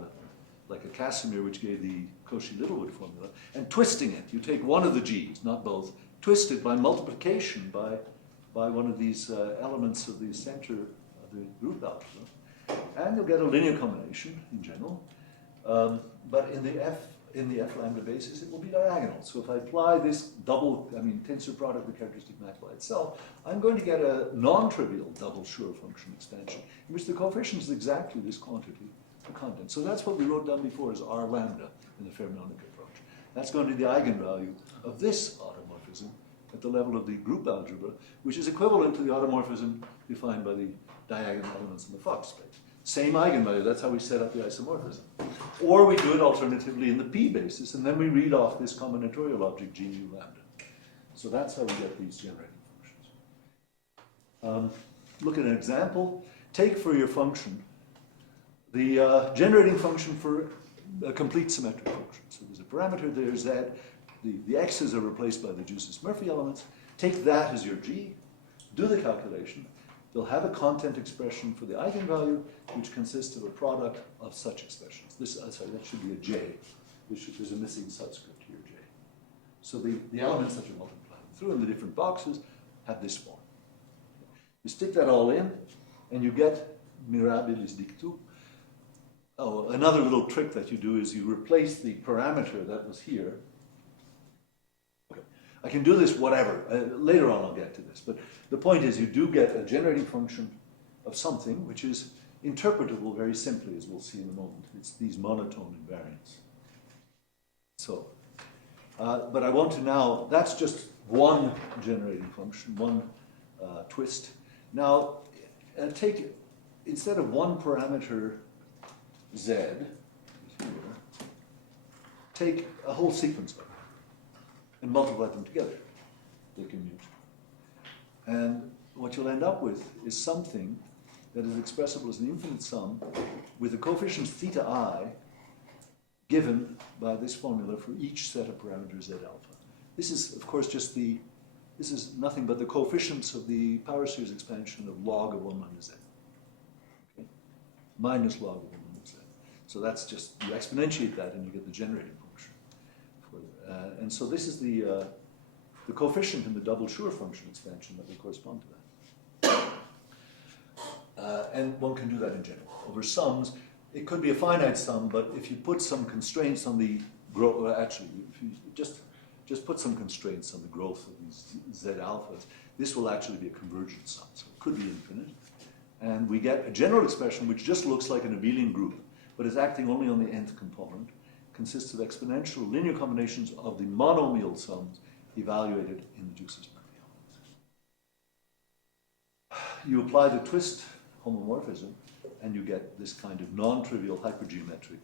like a Casimir, which gave the Cauchy-Littlewood formula, and twisting it. You take one of the G's, not both, twist it by multiplication by one of these elements of the center of the group algebra, and you'll get a linear combination in general. But in the F lambda basis, it will be diagonal. So if I apply this tensor product with characteristic math by itself, I'm going to get a non-trivial double Schur function expansion, in which the coefficient is exactly this quantity, the content. So that's what we wrote down before as R lambda in the fermionic approach. That's going to be the eigenvalue of this automorphism at the level of the group algebra, which is equivalent to the automorphism defined by the diagonal elements in the Fock space. Same eigenvalue, that's how we set up the isomorphism. Or we do it alternatively in the P basis, and then we read off this combinatorial object G u lambda. So that's how we get these generating functions. Look at an example. Take for your function the generating function for a complete symmetric function. So there's a parameter there, z. The x's are replaced by the Jusis-Murphy elements. Take that as your G, do the calculation. They'll have a content expression for the eigenvalue, which consists of a product of such expressions. That should be a J. There's a missing subscript here, J. So the elements that you're multiplying through in the different boxes have this form. You stick that all in, and you get mirabilis dictu. Oh, another little trick that you do is you replace the parameter that was here. Okay. I can do this whatever. Later on I'll get to this. But the point is you do get a generating function of something which is interpretable very simply, as we'll see in a moment. It's these monotone invariants. So, but I want to now, that's just one generating function, one twist. Now, take, instead of one parameter z, here, take a whole sequence of them and multiply them together. They commute. And what you'll end up with is something that is expressible as an infinite sum with the coefficients theta I given by this formula for each set of parameters z alpha. This is, of course, just the, this is nothing but the coefficients of the power series expansion of log of 1 minus z. Okay? Minus log of 1 minus z. So that's just, you exponentiate that and you get the generating function. And so this is the coefficient in the double Schur function expansion that will correspond to that. And one can do that in general. Over sums, it could be a finite sum, but if you put some constraints on the growth, actually, if you just put some constraints on the growth of these z alphas, this will actually be a convergent sum. So it could be infinite. And we get a general expression which just looks like an abelian group, but is acting only on the nth component, consists of exponential linear combinations of the monomial sums evaluated in the Juice's Murphy elements. You apply the twist homomorphism, and you get this kind of non-trivial hypergeometric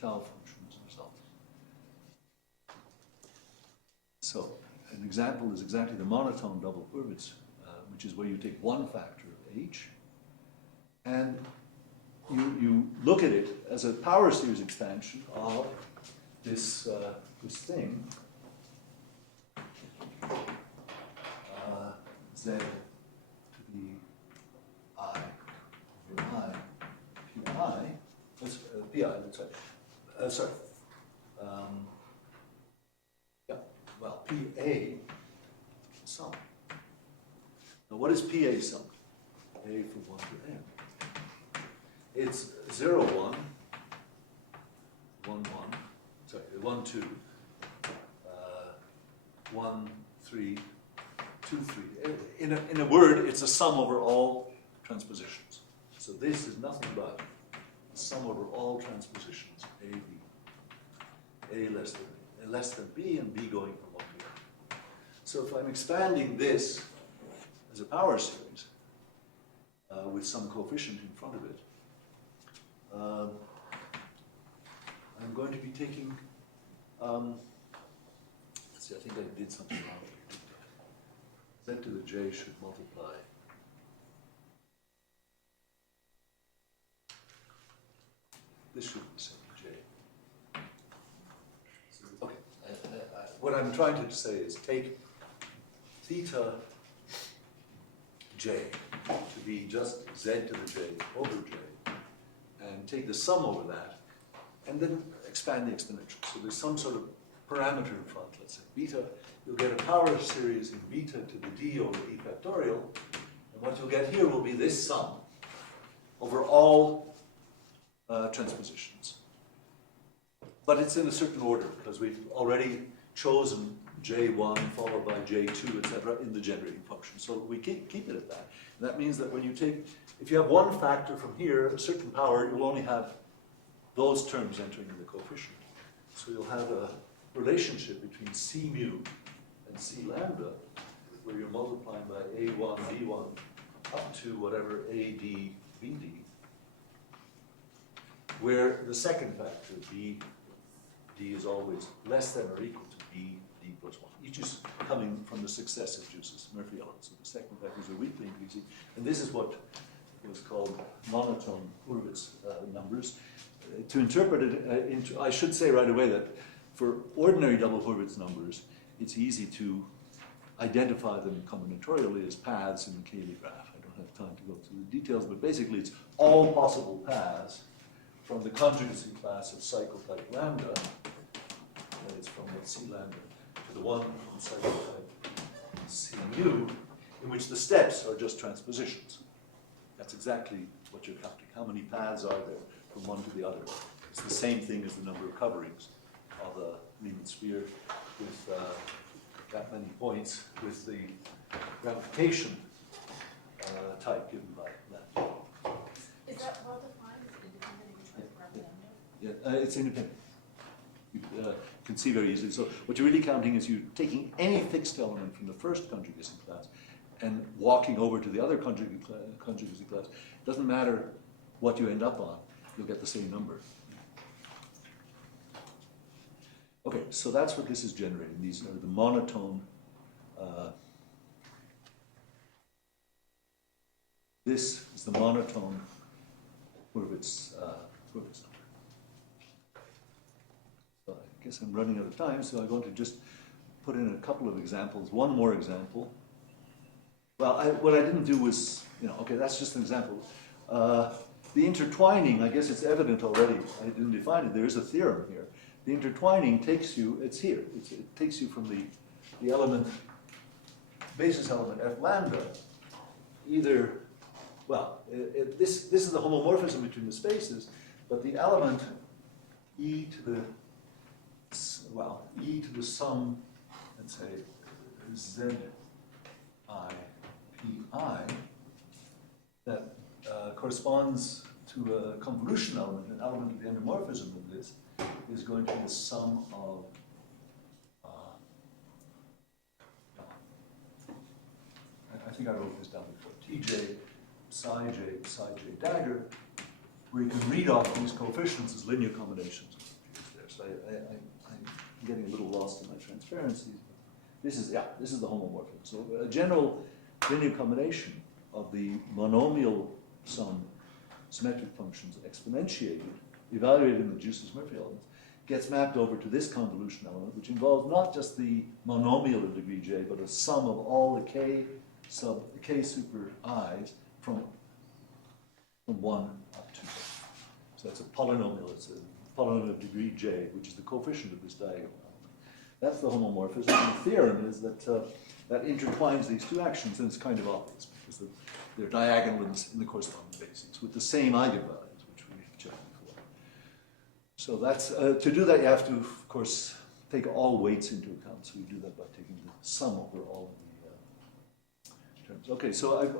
tau function as a result. So, an example is exactly the monotone double Hurwitz, which is where you take one factor of h, and you look at it as a power series expansion of this, this thing, z to the I over I, pi, that's right, sorry, yeah, well, PA sum. Now what is PA sum? A from 1 to n. It's 0, 1, 1, 1, sorry, 1, 2, 1, 3, 2, 3. In a word, it's a sum over all transpositions. So this is nothing but a sum over all transpositions, A, B. A less than B, and B going from 1 to n. So if I'm expanding this as a power series with some coefficient in front of it, I'm going to be taking, let's see, I think I did something wrong. Z to the j should multiply. This should be the same j. Okay, what I'm trying to say is take theta j to be just z to the j over j, and take the sum over that, and then expand the exponential. So there's some sort of parameter in front, let's say beta. You'll get a power series in beta to the d over e factorial, and what you'll get here will be this sum over all transpositions. But it's in a certain order, because we've already chosen j1 followed by j2, etc. in the generating function. So we keep it at that. And that means that when you take, if you have one factor from here, a certain power, you'll only have those terms entering in the coefficient. So you'll have a relationship between c mu and c lambda, where you're multiplying by a1, b1, up to whatever ad, bd, where the second factor, b, d, is always less than or equal to b, d plus 1. Each is coming from the successive Juice's Murphy elements. So the second factors are weakly increasing. And this is what was called monotone Hurwitz numbers. To interpret it, I should say right away that for ordinary double Hurwitz numbers, it's easy to identify them combinatorially as paths in the Cayley graph. I don't have time to go through the details, but basically it's all possible paths from the conjugacy class of cyclotype lambda, that is from C lambda, to the one from cyclotype C mu, in which the steps are just transpositions. That's exactly what you're counting. How many paths are there from one to the other. It's the same thing as the number of coverings of a Riemann sphere with that many points with the ramification type given by that. Is that well defined? Is it independent of each other? Yeah, it's independent. You can see very easily. So what you're really counting is you're taking any fixed element from the first conjugacy class and walking over to the other conjugacy class. It doesn't matter what you end up on, you'll get the same number. Okay, so that's what this is generating. These are the monotone. This is the monotone Hurwitz number. So I guess I'm running out of time, so I'm going to just put in a couple of examples. One more example. Well, what I didn't do was, okay, that's just an example. The intertwining, I guess it's evident already. I didn't define it. There is a theorem here. The intertwining takes you, it's here. It takes you from the element, basis element F lambda, either, well, this is the homomorphism between the spaces, but the element e to the sum, let's say, z I pi, that corresponds to a convolution element, an element of the endomorphism of this, is going to be the sum of I think I wrote this down before. Tj, psi j dagger, where you can read off these coefficients as linear combinations. So I'm getting a little lost in my transparency. This is the homomorphism. So a general linear combination of the monomial sum symmetric functions exponentiated, evaluated in the Justice-Murphy elements, gets mapped over to this convolution element, which involves not just the monomial of degree j, but a sum of all the k super i's from 1 up to j. So that's a polynomial. It's a polynomial of degree j, which is the coefficient of this diagonal element. That's the homomorphism. And the theorem is that that intertwines these two actions, and it's kind of obvious because they're diagonal in the corresponding bases with the same eigenvalues, which we've checked before. So that's to do that, you have to, of course, take all weights into account. So you do that by taking the sum over all of the terms. Okay, so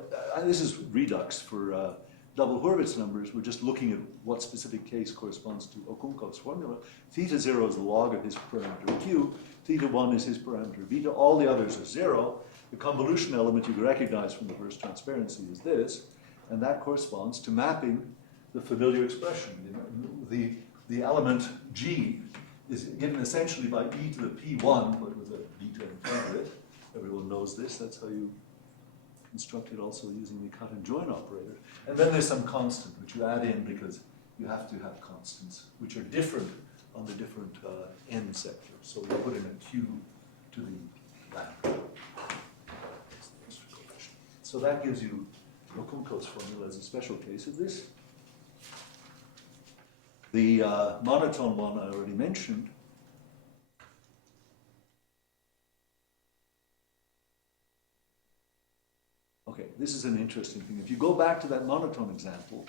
this is redux for double Hurwitz numbers. We're just looking at what specific case corresponds to Okunkov's formula. Theta 0 is the log of his parameter q. Theta 1 is his parameter beta. All the others are 0. The convolution element you can recognize from the first transparency is this, and that corresponds to mapping the familiar expression. The element g is given essentially by e to the p1, but with a beta in front of it. Everyone knows this. That's how you construct it also using the cut and join operator. And then there's some constant, which you add in because you have to have constants, which are different on the different n sectors. So we put in a q to the lambda. So that gives you Okunkov's formula as a special case of this. The monotone one I already mentioned. Okay, this is an interesting thing. If you go back to that monotone example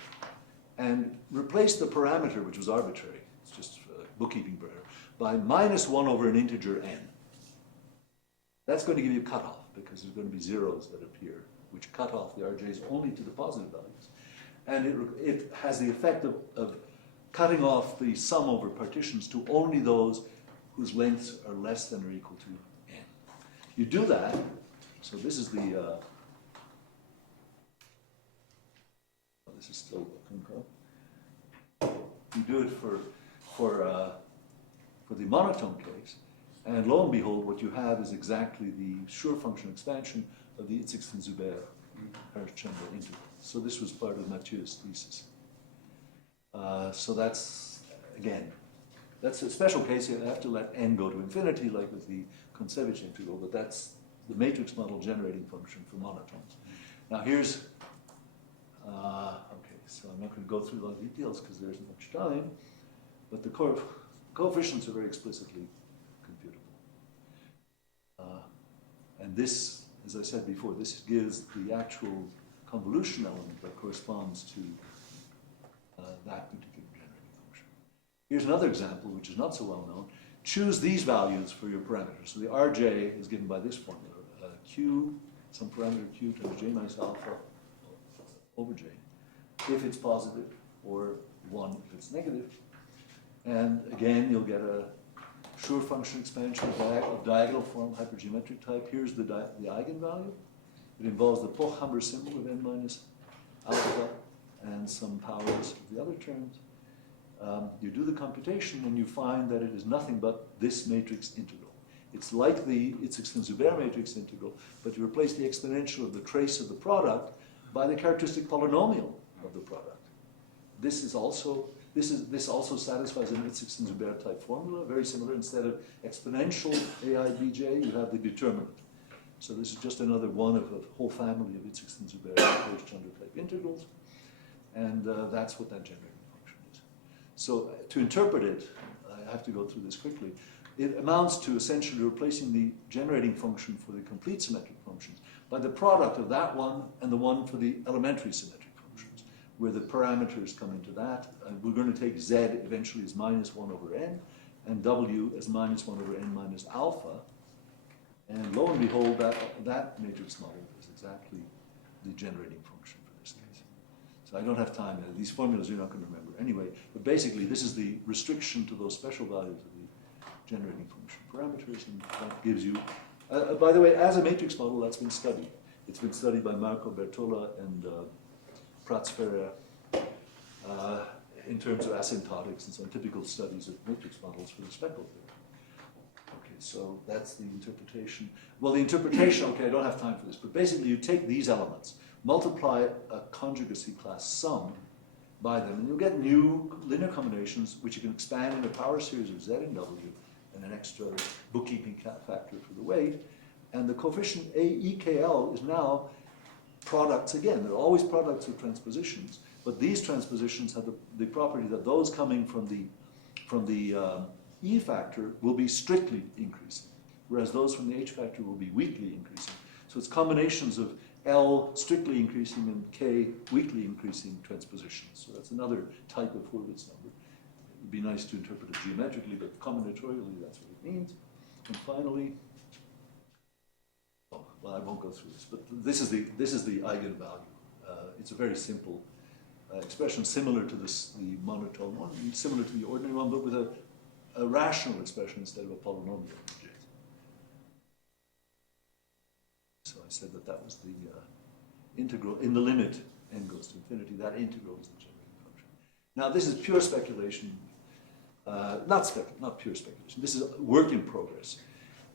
and replace the parameter, which was arbitrary, it's just bookkeeping error, by -1 over an integer n, that's going to give you cutoff because there's going to be zeros that appear, which cut off the RJs only to the positive values. And it has the effect of cutting off the sum over partitions to only those whose lengths are less than or equal to n. You do that, so this is the, this is still Okunkov. You do it for the monotone case, and lo and behold, what you have is exactly the Schur function expansion of the Itzigsten-Zuber Hertzschember integral. So this was part of Mathieu's thesis. So that's, again, that's a special case. You have to let n go to infinity, like with the Kontsevich integral, but that's the matrix model generating function for monotones. Now here's, okay, so I'm not going to go through a lot of details because there isn't much time, but the coefficients are very explicitly computable. And this, as I said before, this gives the actual convolution element that corresponds to that particular generation. Here's another example, which is not so well known. Choose these values for your parameters. So the Rj is given by this formula. Q, some parameter Q times J minus alpha over J, if it's positive, or 1 if it's negative. And again, you'll get a Schur function expansion of diagonal form, hypergeometric type. Here's the eigenvalue. It involves the Pochhammer symbol of n minus alpha and some powers of the other terms. You do the computation and you find that it is nothing but this matrix integral. It's like the Zuber matrix integral, but you replace the exponential of the trace of the product by the characteristic polynomial of the product. This also satisfies an Zuber type formula, very similar. Instead of exponential aibj, you have the determinant. So this is just another one of a whole family of Zuber type integrals, and that's what that generating function is. So to interpret it, I have to go through this quickly. It amounts to essentially replacing the generating function for the complete symmetric functions by the product of that one and the one for the elementary symmetric functions, where the parameters come into that. And we're going to take z eventually as minus 1 over n, and w as minus 1 over n minus alpha. And lo and behold, that matrix model is exactly the generating function for this case. So I don't have time. These formulas you're not going to remember anyway. But basically, this is the restriction to those special values of the generating function parameters, and that gives you, by the way, as a matrix model, that's been studied. It's been studied by Marco Bertola and Pratsferrer in terms of asymptotics and some typical studies of matrix models for the speckle theory. Okay, so that's the interpretation. Well, the interpretation, okay, I don't have time for this, but basically you take these elements, multiply a conjugacy class sum by them, and you'll get new linear combinations which you can expand into power series of z and w, and an extra bookkeeping factor for the weight. And the coefficient AEKL is now products again. They're always products of transpositions, but these transpositions have the property that those coming from the E factor will be strictly increasing, whereas those from the H factor will be weakly increasing. So it's combinations of L strictly increasing and K weakly increasing transpositions. So that's another type of Hurwitz number. It would be nice to interpret it geometrically, but combinatorially, that's what it means. And finally, well, I won't go through this, but this is the eigenvalue. It's a very simple expression, similar to the monotone one, and similar to the ordinary one, but with a rational expression instead of a polynomial. So I said that was the integral in the limit n goes to infinity. That integral is the generating function. Now this is pure speculation, not pure speculation. This is work in progress.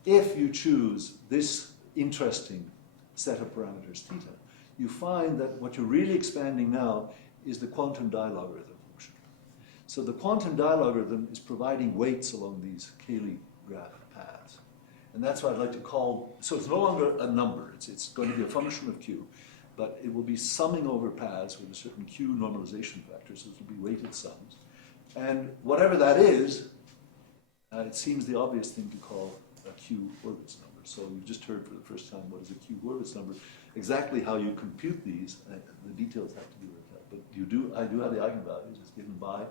If you choose this interesting set of parameters theta, you find that what you're really expanding now is the quantum dilogarithm function. So the quantum dilogarithm is providing weights along these Cayley graph paths. And that's what I'd like to call, so it's no longer a number, it's going to be a function of Q, but it will be summing over paths with a certain Q normalization factor, so it will be weighted sums. And whatever that is, it seems the obvious thing to call a Q Hurwitz number. So you've just heard for the first time what is a Q Hurwitz number. Exactly how you compute these, the details have to be worked out. But I do have the eigenvalues. It's given by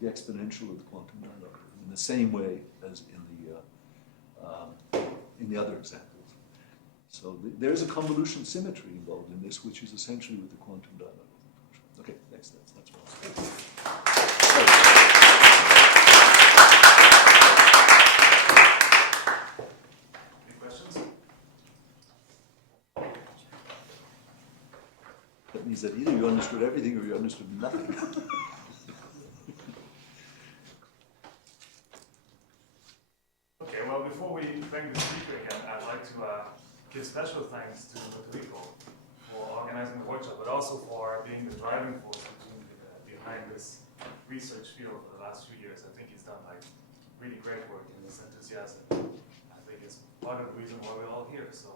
the exponential of the quantum dilogarithm in the same way as in the other examples. So there's a convolution symmetry involved in this, which is essentially with the quantum dilogarithm function. Okay, next, that's what That means that either you understood everything or you understood nothing. Okay, well, before we thank the speaker again, I'd like to give special thanks to Rodrigo for organizing the workshop, but also for being the driving force behind this research field for the last few years. I think he's done really great work in this enthusiasm. I think it's part of the reason why we're all here. So